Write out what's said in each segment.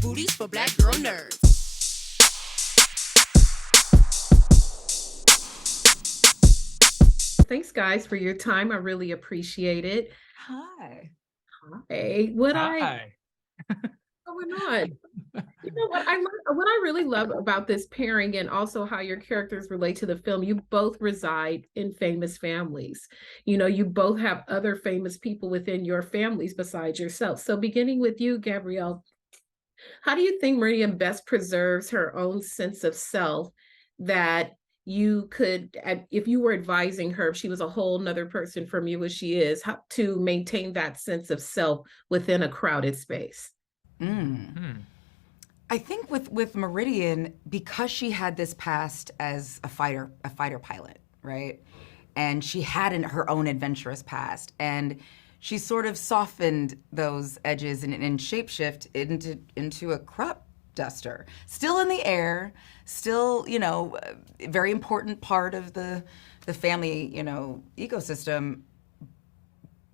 booties for black girl nerds. Thanks, guys, for your time. I really appreciate it. Hi. Hey, Hi. going on? You know what I really love about this pairing and also how your characters relate to the film, you both reside in famous families. You both have other famous people within your families besides yourself. So beginning with you, Gabrielle, how do you think Meridian best preserves her own sense of self that you could, if you were advising her, if she was a whole nother person from you as she is, how to maintain that sense of self within a crowded space? I think with Meridian, because she had this past as a fighter pilot, right? And she had her own adventurous past, and she sort of softened those edges and shapeshift into a crop duster, still in the air, still a very important part of the family ecosystem.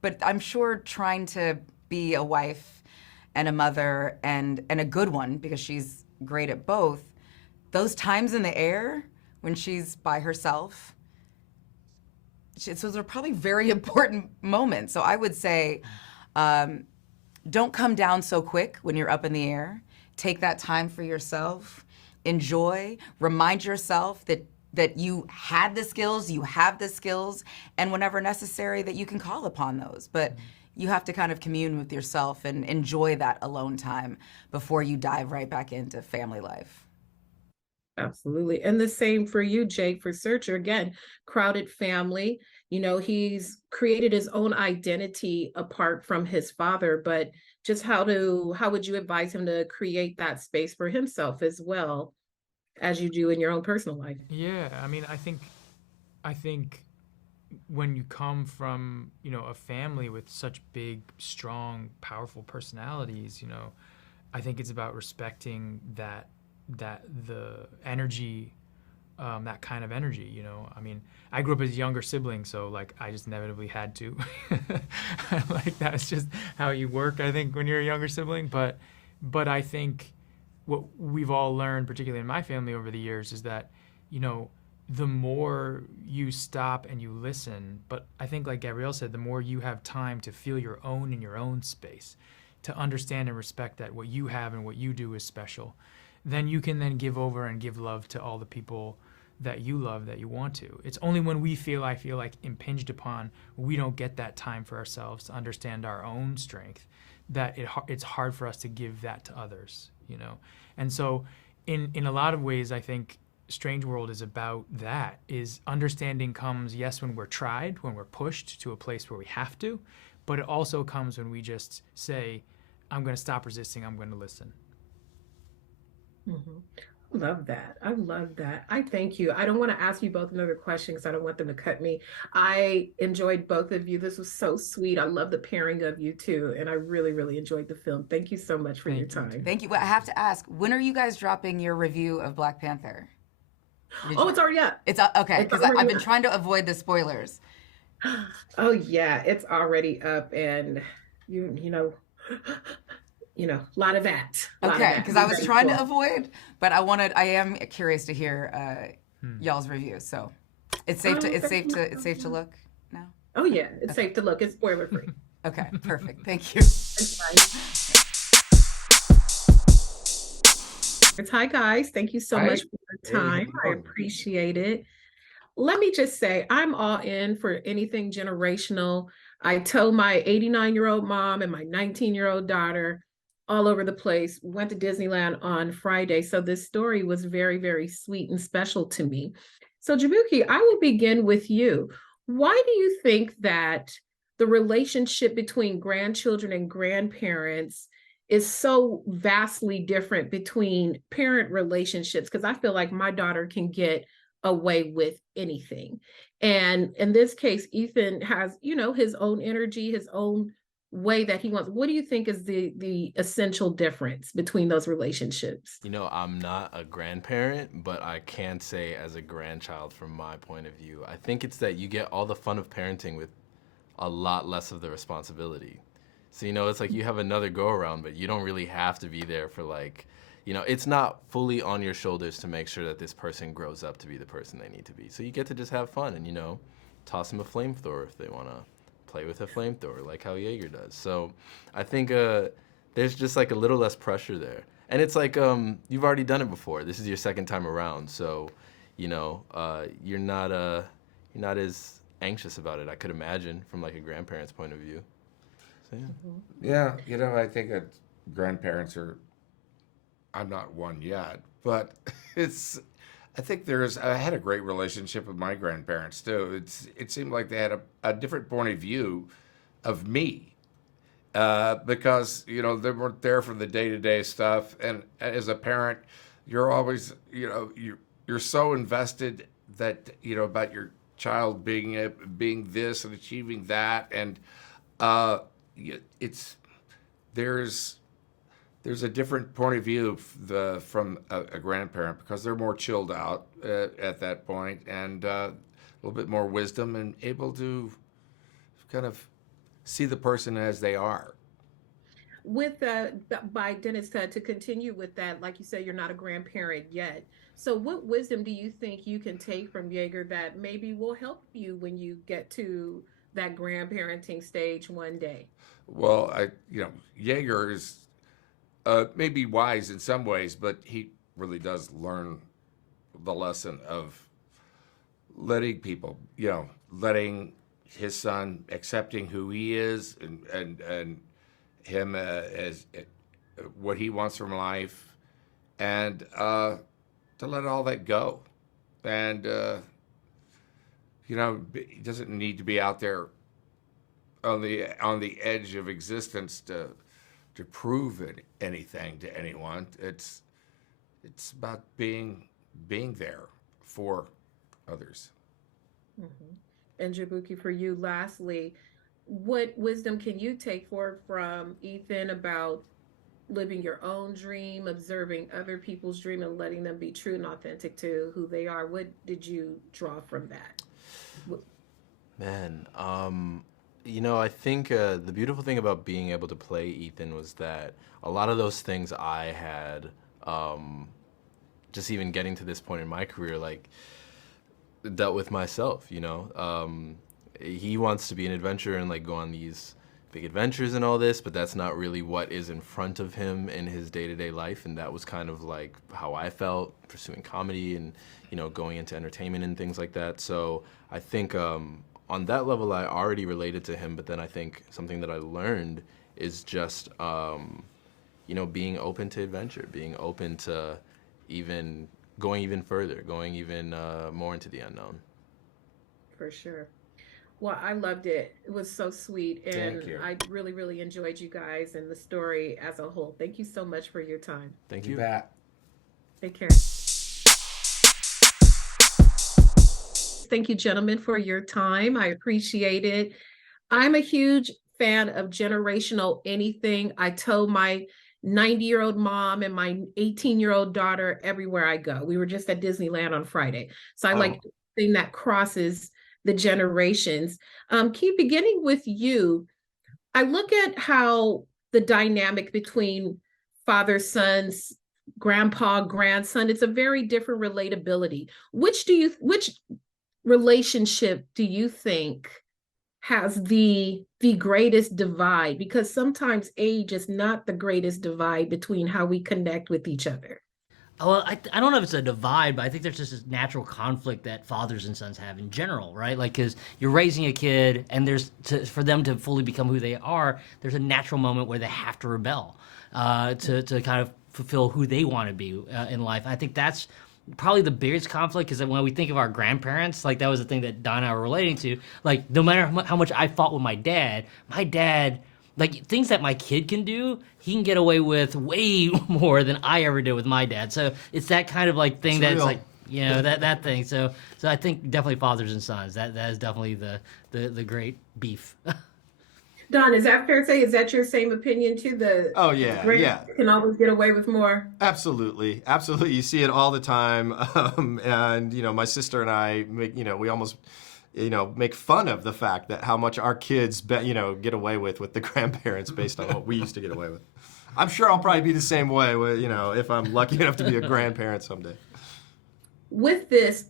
But I'm sure trying to be a wife and a mother and a good one, because she's great at both, those times in the air when she's by herself, those are probably very important moments. So I would say, don't come down so quick when you're up in the air. Take that time for yourself. Enjoy. Remind yourself that you had the skills, you have the skills, and whenever necessary that you can call upon those. But you have to kind of commune with yourself and enjoy that alone time before you dive right back into family life. Absolutely. And the same for you, Jake, for Searcher. Again, crowded family. He's created his own identity apart from his father, but just how would you advise him to create that space for himself as well as you do in your own personal life? Yeah, I mean, I think when you come from, a family with such big, strong, powerful personalities, I think it's about respecting that the energy, that kind of energy. I mean, I grew up as a younger sibling, so like I just inevitably had to. Like that's just how you work, I think, when you're a younger sibling. But I think what we've all learned, particularly in my family over the years, is that the more you stop and you listen, but I think, like Gabrielle said, the more you have time to feel your own in your own space, to understand and respect that what you have and what you do is special, then you can then give over and give love to all the people that you love, that you want to. It's only when I feel like impinged upon, we don't get that time for ourselves to understand our own strength, that it's hard for us to give that to others, And so in a lot of ways, I think Strange World is about that, is understanding comes, yes, when we're tried, when we're pushed to a place where we have to, but it also comes when we just say, I'm going to stop resisting, I'm going to listen. Mm-hmm. Love that. I love that. I thank you. I don't want to ask you both another question because I don't want them to cut me. I enjoyed both of you. This was so sweet. I love the pairing of you too. And I really, really enjoyed the film. Thank you so much for your time. Thank you. Well, I have to ask, when are you guys dropping your review of Black Panther? It's already up. It's okay, because I've been trying to avoid the spoilers. Oh yeah, it's already up, and a lot of that. Okay, because I was trying to avoid, but I am curious to hear y'all's review. So it's safe to look now. Oh yeah, it's safe to look. It's spoiler free. Okay, perfect. Thank you. Hi guys, thank you so much for your time. I appreciate it. Let me just say, I'm all in for anything generational. I told my 89-year-old mom and my 19-year-old daughter all over the place, went to Disneyland on Friday. So this story was very, very sweet and special to me. So Jaboukie, I will begin with you. Why do you think that the relationship between grandchildren and grandparents is so vastly different between parent relationships? Because I feel like my daughter can get away with anything. And in this case, Ethan has, his own energy, his own way that he wants. What do you think is the essential difference between those relationships? I'm not a grandparent, but I can say as a grandchild from my point of view, I think it's that you get all the fun of parenting with a lot less of the responsibility. So, it's like you have another go around, but you don't really have to be there for like, it's not fully on your shoulders to make sure that this person grows up to be the person they need to be. So you get to just have fun and, toss them a flamethrower if they want to play with a flamethrower, like how Jaeger does. So I think there's just like a little less pressure there. And it's like you've already done it before. This is your second time around. So, you're not as anxious about it, I could imagine, from like a grandparent's point of view. So, yeah. Yeah, I think that grandparents are, I'm not one yet, but I think I had a great relationship with my grandparents too. It seemed like they had a different point of view of me. Because, they weren't there for the day-to-day stuff. And as a parent, you're always, you're so invested that, about your child being this and achieving that. And there's a different point of view from a grandparent because they're more chilled out at that point and a little bit more wisdom and able to kind of see the person as they are. With by Dennis, to continue with that, like you said, you're not a grandparent yet. So what wisdom do you think you can take from Jaeger that maybe will help you when you get to that grandparenting stage one day? Well, Jaeger is maybe wise in some ways, but he really does learn the lesson of letting people, letting his son accepting who he is and him as what he wants from life, and to let all that go, and he doesn't need to be out there on the edge of existence to prove anything to anyone. It's about being there for others. Mm-hmm. And Jaboukie, for you, lastly, what wisdom can you take from Ethan about living your own dream, observing other people's dream, and letting them be true and authentic to who they are? What did you draw from that? Man, I think the beautiful thing about being able to play Ethan was that a lot of those things I had, just even getting to this point in my career, like, dealt with myself, he wants to be an adventurer and like go on these big adventures and all this, but that's not really what is in front of him in his day-to-day life. And that was kind of like how I felt pursuing comedy and, going into entertainment and things like that. So I think on that level, I already related to him. But then I think something that I learned is just, being open to adventure, being open to going even further, going even more into the unknown. For sure. Well, I loved it. It was so sweet. And Thank you. I really, really enjoyed you guys and the story as a whole. Thank you so much for your time. Thank you. Bet. Take care. Thank you, gentlemen, for your time. I appreciate it. I'm a huge fan of generational anything. I told my 90-year-old mom and my 18-year-old daughter everywhere I go. We were just at Disneyland on Friday. So I like anything that crosses the generations. Keep beginning with you. I look at how the dynamic between father, sons, grandpa, grandson, it's a very different relatability. Which relationship do you think has the greatest divide? Because sometimes age is not the greatest divide between how we connect with each other. Well, I don't know if it's a divide, but I think there's just this natural conflict that fathers and sons have in general, right? Like, because you're raising a kid, and for them to fully become who they are, there's a natural moment where they have to rebel to kind of fulfill who they want to be in life. And I think that's probably the biggest conflict, because when we think of our grandparents, like that was the thing that Don and I were relating to. Like, no matter how much I fought with my dad, like, things that my kid can do, he can get away with way more than I ever did with my dad. So it's that kind of like thing that's like, that thing. So I think definitely fathers and sons. That is definitely the great beef. Don, is that fair to say? Is that your same opinion too? Oh yeah, great yeah. Can always get away with more. Absolutely. You see it all the time. And my sister and I, we almost, make fun of the fact that how much our kids, get away with the grandparents based on what we used to get away with. I'm sure I'll probably be the same way with, if I'm lucky enough to be a grandparent someday. With this,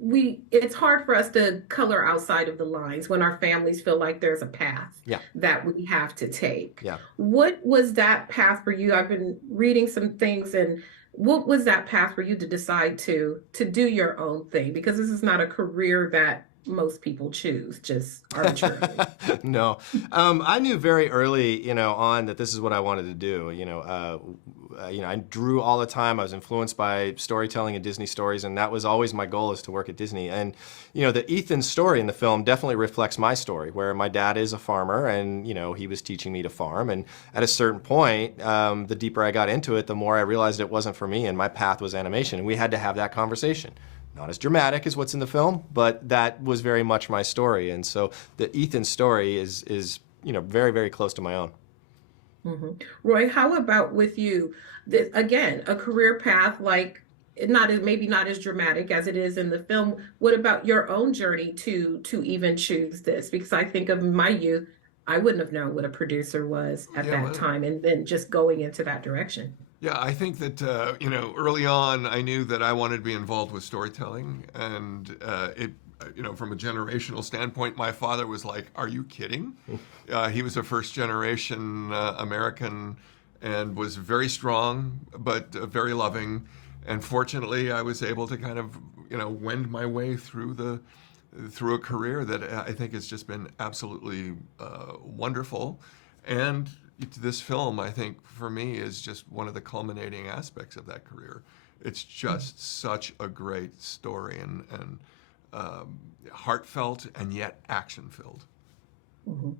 it's hard for us to color outside of the lines when our families feel like there's a path that we have to take. Yeah. What was that path for you? I've been reading some things, and what was that path for you to decide to do your own thing? Because this is not a career that most people choose just arbitrarily. No. I knew very early, on that this is what I wanted to do. I drew all the time. I was influenced by storytelling and Disney stories, and that was always my goal, is to work at Disney. And, the Ethan story in the film definitely reflects my story, where my dad is a farmer, and, he was teaching me to farm. And at a certain point, the deeper I got into it, the more I realized it wasn't for me, and my path was animation. And we had to have that conversation. Not as dramatic as what's in the film, but that was very much my story. And so the Ethan story is very, very close to my own. Mm-hmm. Roy, how about with you? Again, a career path, like maybe not as dramatic as it is in the film. What about your own journey to even choose this? Because I think of my youth, I wouldn't have known what a producer was at that time, and then just going into that direction. Yeah, I think that, early on, I knew that I wanted to be involved with storytelling. And from a generational standpoint, my father was like, "Are you kidding?" He was a first-generation American and was very strong, but very loving. And fortunately, I was able to kind of, wend my way through a career that I think has just been absolutely wonderful. And this film, I think, for me, is just one of the culminating aspects of that career. It's just such a great story and heartfelt and yet action-filled. Mm-hmm.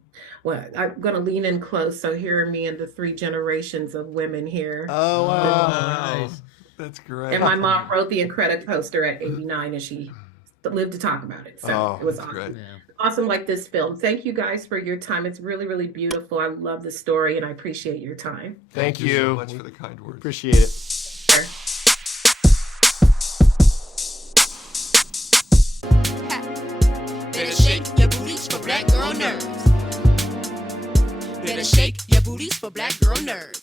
Well, I'm going to lean in close. So hearing me and the 3 generations of women here. Oh, wow. Nice. That's great. And my mom wrote the Incredible poster at 89, and she lived to talk about it. So it was awesome. Great. Yeah. Awesome, like this film. Thank you guys for your time. It's really, really beautiful. I love the story, and I appreciate your time. Thank you you so much for the kind words. Appreciate it. Sure. Better shake your booties for black girl nerves. Better shake your booties for black girl nerves.